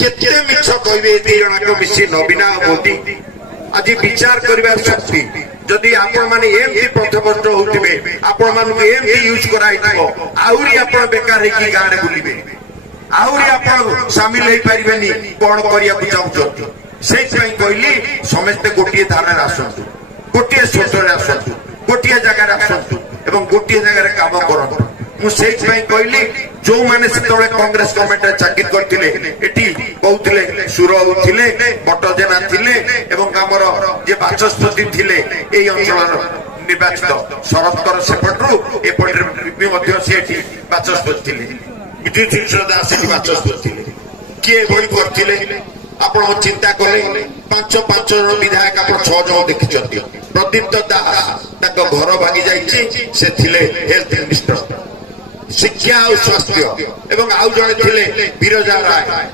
केते मिछ कहबे दी जणक मिसी नवीना मोदी आज विचार करिवार शक्ति जदि आपण माने एमती पथभ्रष्ट होतिबे आपण मानु एमती यूज कराइथो आउरी आपण बेकार हेकी गाडे बुलिबे आउरी आपण शामिल होई परिबेनी कोन करिया बुझाउछथि सेहि पई कहली समस्त गोटिए धारा आसंतु गोटिए सोचरे आसंतु गोटिए जगह आसंतु एवं गोटिए जगह काम करंतु मु सेहि पई कहली जो माने सेतोळे कांग्रेस गवर्नमेंट चाकिर करथिले एटी कहउथिले सुर होथिले बटजेना थिले एवं हमर जे बाचस्पति थिले एई अंचलर निर्वाचित शरदकर सेपटरू एपटरे मध्य सेठी बाचस्पति थिले विद्युत दास बाचस्पति थिले किए भई करथिले आपण चिंता कले पांच जन विधायक आपण 6 जन देखिछथि प्रदीप्त दास ताको घर भागी जाइछि से थिले हेल्थ मिनिस्टर शिक्षा और स्वास्थ्य एवं आउ जड़े थिले बिरजा राय